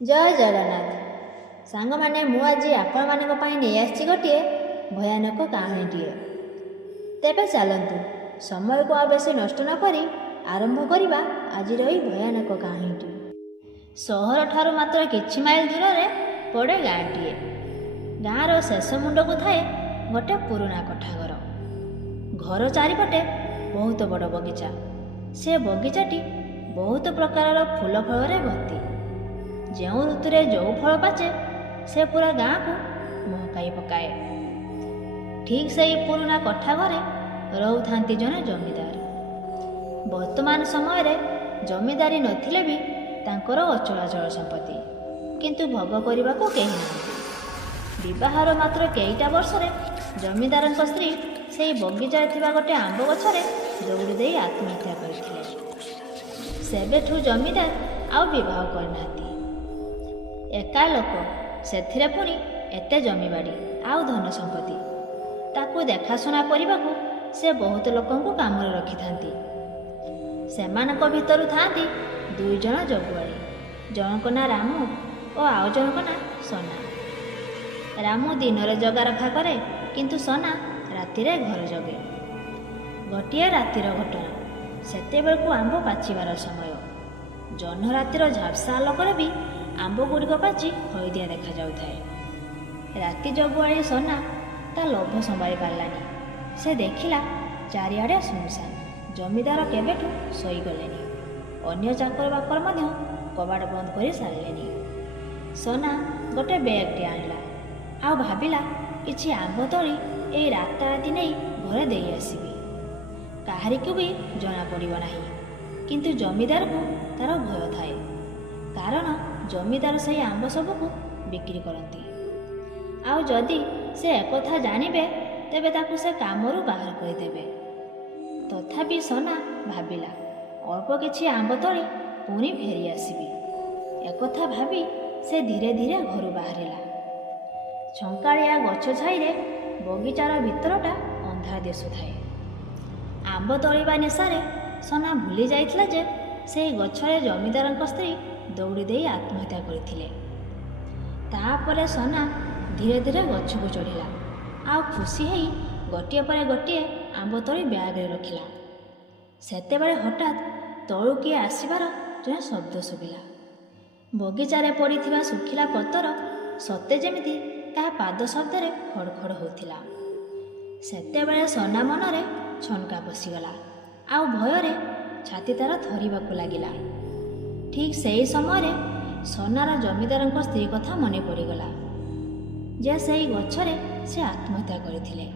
ଜୟ ଜଗନ୍ନାଥ। ସାଙ୍ଗମାନେ, ମୁଁ ଆଜି ଆପଣମାନଙ୍କ ପାଇଁ ନେଇ ଆସିଛି ଗୋଟିଏ ଭୟାନକ କାହାଣୀଟିଏ। ତେବେ ଚାଲନ୍ତୁ ସମୟକୁ ଆଉ ବେଶୀ ନଷ୍ଟ ନ କରି ଆରମ୍ଭ କରିବା ଆଜିର ଏହି ଭୟାନକ କାହାଣୀଟି। ସହରଠାରୁ ମାତ୍ର କିଛି ମାଇଲ ଦୂରରେ ପଡ଼େ ଗାଁଟିଏ। ଗାଁର ଶେଷ ମୁଣ୍ଡକୁ ଥାଏ ଗୋଟେ ପୁରୁଣା କୋଠାଘର। ଘର ଚାରିପଟେ ବହୁତ ବଡ଼ ବଗିଚା। ସେ ବଗିଚାଟି ବହୁତ ପ୍ରକାରର ଫୁଲ ଫଳରେ ଭର୍ତ୍ତି। ଯେଉଁ ଋତୁରେ ଯେଉଁ ଫଳ ପାଚେ ସେ ପୁରା ଗାଁକୁ ମହକାଇ ପକାଏ। ଠିକ୍ ସେହି ପୁରୁଣା କୋଠା ଘରେ ରହୁଥାନ୍ତି ଜଣେ ଜମିଦାର। ବର୍ତ୍ତମାନ ସମୟରେ ଜମିଦାରୀ ନଥିଲେ ବି ତାଙ୍କର ଅଚଳାଚଳ ସମ୍ପତ୍ତି, କିନ୍ତୁ ଭୋଗ କରିବାକୁ କେହି ନାହାନ୍ତି। ବିବାହର ମାତ୍ର କେଇଟା ବର୍ଷରେ ଜମିଦାରଙ୍କ ସ୍ତ୍ରୀ ସେହି ବଗିଚାରେ ଥିବା ଗୋଟେ ଆମ୍ବ ଗଛରେ ଦୌଡ଼ି ଦେଇ ଆତ୍ମହତ୍ୟା କରିଥିଲେ। ସେବେଠୁ ଜମିଦାର ଆଉ ବିବାହ କରିନାହାନ୍ତି। ଏକା ଲୋକ, ସେଥିରେ ପୁଣି ଏତେ ଜମିବାଡ଼ି ଆଉ ଧନ ସମ୍ପତ୍ତି। ତାକୁ ଦେଖାଶୁଣା କରିବାକୁ ସେ ବହୁତ ଲୋକଙ୍କୁ କାମରେ ରଖିଥାନ୍ତି। ସେମାନଙ୍କ ଭିତରୁ ଥାଆନ୍ତି 2 ଜଣ ଜଗୁଆଳି। ଜଣଙ୍କ ନାଁ ରାମୁ ଓ ଆଉ ଜଣଙ୍କ ନାଁ ସନା। ରାମୁ ଦିନରେ ଜଗା ରଖା କରେ, କିନ୍ତୁ ସନା ରାତିରେ ଘର ଜଗେ। ଗୋଟିଏ ରାତିର ଘଟଣା। ସେତେବେଳକୁ ଆମ୍ବ ପାଚିବାର ସମୟ। ଜହ୍ନ ରାତିର ଝାପ୍ସା ଆଲୋକରେ ବି ଆମ୍ବ ଗୁଡ଼ିକ ପାଚି ହଳଦିଆ ଦେଖାଯାଉଥାଏ। ରାତି ଜଗୁଆଳି ସନା ତା ଲୋଭ ସମ୍ଭାଳି ପାରିଲାନି। ସେ ଦେଖିଲା ଚାରିଆଡ଼େ ଶୂନଶାନ। ଜମିଦାର କେବେଠୁ ଶୋଇଗଲେଣି। ଅନ୍ୟ ଚାକର ବାକର ମଧ୍ୟ କବାଟ ବନ୍ଦ କରି ସାରିଲେଣି। ସନା ଗୋଟେ ବ୍ୟାଗଟି ଆଣିଲା ଆଉ ଭାବିଲା କିଛି ଆମ୍ବ ତୋଳି ଏଇ ରାତାରାତି ନେଇ ଘରେ ଦେଇ ଆସିବି। କାହାରିକୁ ବି ଜଣାପଡ଼ିବ ନାହିଁ। କିନ୍ତୁ ଜମିଦାରକୁ ତାର ଭୟ ଥାଏ, କାରଣ ଜମିଦାର ସେହି ଆମ୍ବ ସବୁକୁ ବିକ୍ରି କରନ୍ତି। ଆଉ ଯଦି ସେ ଏକଥା ଜାଣିବେ ତେବେ ତାକୁ ସେ କାମରୁ ବାହାର କରିଦେବେ। ତଥାପି ସନା ଭାବିଲା, ଅଳ୍ପ କିଛି ଆମ୍ବ ତୋଳି ପୁଣି ଫେରି ଆସିବି। ଏକଥା ଭାବି ସେ ଧୀରେ ଧୀରେ ଘରୁ ବାହାରିଲା। ଝଙ୍କାଳିଆ ଗଛ ଛାଇରେ ବଗିଚାର ଭିତରଟା ଅନ୍ଧାର ଦିଶୁଥାଏ। ଆମ୍ବ ତୋଳିବା ନିଶାରେ ସନା ଭୁଲି ଯାଇଥିଲା ଯେ ସେହି ଗଛରେ ଜମିଦାରଙ୍କ ସ୍ତ୍ରୀ ଦୌଡ଼ି ଦେଇ ଆତ୍ମହତ୍ୟା କରିଥିଲେ। ତାପରେ ସନା ଧୀରେ ଧୀରେ ଗଛକୁ ଚଢ଼ିଲା ଆଉ ଖୁସି ହେଇ ଗୋଟିଏ ପରେ ଗୋଟିଏ ଆମ୍ବ ତୋଳି ବ୍ୟାଗରେ ରଖିଲା। ସେତେବେଳେ ହଠାତ୍ ତଳୁ କିଏ ଆସିବାର ଜଣେ ଶବ୍ଦ ଶୁଭିଲା। ବଗିଚାରେ ପଡ଼ିଥିବା ଶୁଖିଲା ପତର ସତେ ଯେମିତି କାହା ପାଦ ଶବ୍ଦରେ ଖଡ଼ ଖଡ଼ ହେଉଥିଲା। ସେତେବେଳେ ସନା ମନରେ ଛନକା ପଶିଗଲା ଆଉ ଭୟରେ ଛାତି ତାର ଥରିବାକୁ ଲାଗିଲା। ଠିକ୍ ସେହି ସମୟରେ ସନାର ଜମିଦାରଙ୍କ ସ୍ତ୍ରୀ କଥା ମନେ ପଡ଼ିଗଲା, ଯେ ସେହି ଗଛରେ ସେ ଆତ୍ମହତ୍ୟା କରିଥିଲେ।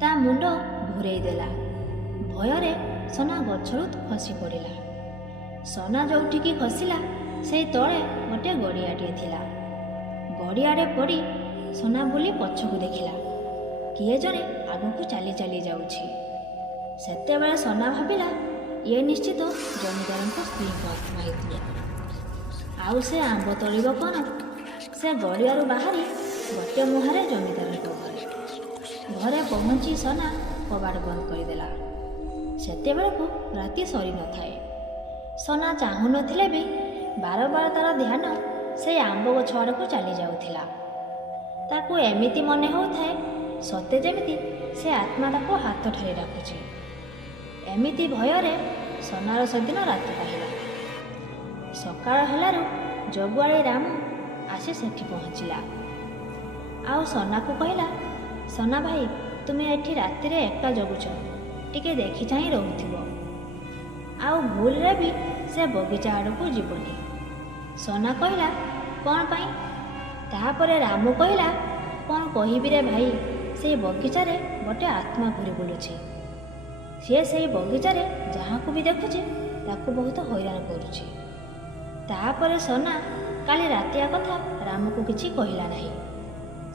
ତା ମୁଣ୍ଡ ଘୂରେଇ ଦେଲା। ଭୟରେ ସନା ଗଛରୁ ଖସି ପଡ଼ିଲା। ସନା ଯେଉଁଠିକି ଖସିଲା ସେହି ତଳେ ଗୋଟିଏ ଗଡ଼ିଆଟିଏ ଥିଲା। ଗଡ଼ିଆରେ ପଡ଼ି ସନା ବୁଲି ପଛକୁ ଦେଖିଲା, କିଏ ଜଣେ ଆଗକୁ ଚାଲି ଚାଲି ଯାଉଛି। ସେତେବେଳେ ସନା ଭାବିଲା, ଇଏ ନିଶ୍ଚିତ ଜମିଦାରଙ୍କ ସ୍ତ୍ରୀଙ୍କ ଆତ୍ମା ହେଇଥିବ। ଆଉ ସେ ଆମ୍ବ ତୋଳିବ କ'ଣ? ସେ ଗଡ଼ିଆରୁ ବାହାରି ଗୋଟେ ମୁହାଁରେ ଜମିଦାରଙ୍କ ଘରେ ପହଞ୍ଚି ସନା କବାଟ ବନ୍ଦ କରିଦେଲା। ସେତେବେଳକୁ ରାତି ସରିନଥାଏ। ସନା ଚାହୁଁନଥିଲେ ବି ବାରବାର ତାର ଧ୍ୟାନ ସେଇ ଆମ୍ବ ଗଛ ଆଡ଼କୁ ଚାଲି ଯାଉଥିଲା। ତାକୁ ଏମିତି ମନେ ହେଉଥାଏ, ସତେ ଯେମିତି ସେ ଆତ୍ମା ତାକୁ ହାତ ଠାରି ଡାକୁଛି। ଏମିତି ଭୟରେ ସନାର ସେଦିନ ରାତି ପାହିଲା। ସକାଳ ହେଲାରୁ ଜଗୁଆଳି ରାମୁ ଆସି ସେଠି ପହଞ୍ଚିଲା ଆଉ ସନାକୁ କହିଲା, ସନା ଭାଇ, ତୁମେ ଏଠି ରାତିରେ ଏକା ଜଗୁଛ, ଟିକେ ଦେଖି ଚାହିଁ ରହୁଥିବ। ଆଉ ଭୁଲରେ ବି ସେ ବଗିଚା ଆଡ଼କୁ ଯିବନି। ସନା କହିଲା, କ'ଣ ପାଇଁ? ତାପରେ ରାମୁ କହିଲା, କ'ଣ କହିବି ରେ ଭାଇ, ସେଇ ବଗିଚାରେ ଗୋଟେ ଆତ୍ମା ଘୁରି ବୁଲୁଛି। ସିଏ ସେଇ ବଗିଚାରେ ଯାହାକୁ ବି ଦେଖୁଛି ତାକୁ ବହୁତ ହଇରାଣ କରୁଛି। ତାପରେ ସନା କାଲି ରାତିଆ କଥା ରାମୁକୁ କିଛି କହିଲା ନାହିଁ।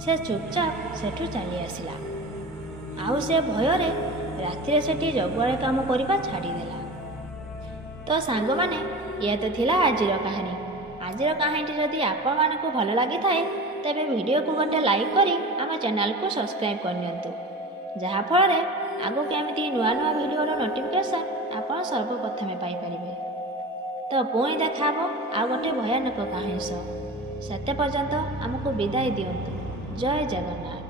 ସେ ଚୁପଚାପ ସେଠୁ ଚାଲି ଆସିଲା। ଆଉ ସେ ଭୟରେ ରାତିରେ ସେଠି ଜଗୁଆଳି କାମ କରିବା ଛାଡ଼ିଦେଲା। ତ ସାଙ୍ଗମାନେ, ଇଏ ତ ଥିଲା ଆଜିର କାହାଣୀ। ଆଜିର କାହାଣୀଟି ଯଦି ଆପଣମାନଙ୍କୁ ଭଲ ଲାଗିଥାଏ ତେବେ ଭିଡ଼ିଓକୁ ଗୋଟେ ଲାଇକ୍ କରି ଆମ ଚ୍ୟାନେଲକୁ ସବସ୍କ୍ରାଇବ୍ କରିନିଅନ୍ତୁ, ଯାହାଫଳରେ ଆଗକୁ ଏମିତି ନୂଆ ନୂଆ ଭିଡ଼ିଓର ନୋଟିଫିକେସନ୍ ଆପଣ ସର୍ବପ୍ରଥମେ ପାଇପାରିବେ। ତ ପୁଣି ଦେଖା ହେବ ଆଉ ଗୋଟେ ଭୟାନକ କାହାଣୀ ସହ। ସେତେ ପର୍ଯ୍ୟନ୍ତ ଆମକୁ ବିଦାୟ ଦିଅନ୍ତୁ। ଜୟ ଜଗନ୍ନାଥ।